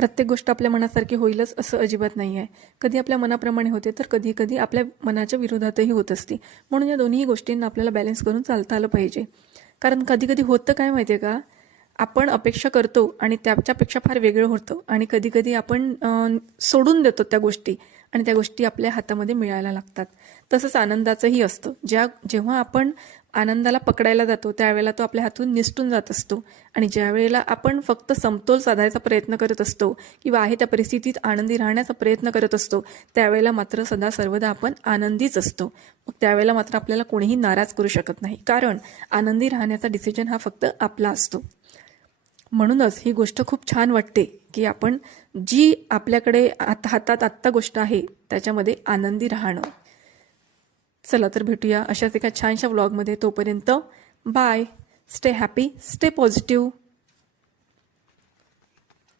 प्रत्येक गोष्ट आपल्या मनासारखी होईलच असं अजिबात नाही आहे कधी आपल्या मनाप्रमाणे होते तर कधी कधी आपल्या मनाच्या विरोधातही होत असते. म्हणून या दोन्ही गोष्टींना आपल्याला बॅलन्स करून चालता आलं पाहिजे. कारण कधी कधी होतं काय माहिती आहे का? आपण अपेक्षा करतो आणि त्याच्यापेक्षा फार वेगळं होतं. आणि कधीकधी आपण सोडून देतो त्या गोष्टी आणि त्या गोष्टी आपल्या हातामध्ये मिळायला लागतात. तसंच आनंदाचंही असतं. ज्या जेव्हा आपण आनंदाला पकडायला जातो त्यावेळेला तो आपल्या हातून निसटून जात असतो. आणि ज्या वेळेला आपण फक्त समतोल साधायचा प्रयत्न करत असतो किंवा आहे त्या परिस्थितीत आनंदी राहण्याचा प्रयत्न करत असतो त्यावेळेला मात्र सदा सर्वदा आपण आनंदीच असतो. मग त्यावेळेला मात्र आपल्याला कोणीही नाराज करू शकत नाही. कारण आनंदी राहण्याचा डिसिजन हा फक्त आपला असतो. म्हणूनच ही गोष्ट खूप छान वाटते की आपण जी आपल्याकडे आत हातात आत्ता गोष्ट आहे त्याच्यामध्ये आनंदी राहणं. चला तर भेटूया अशाच एका छानशा व्लॉगमध्ये तोपर्यंत bye stay happy stay positive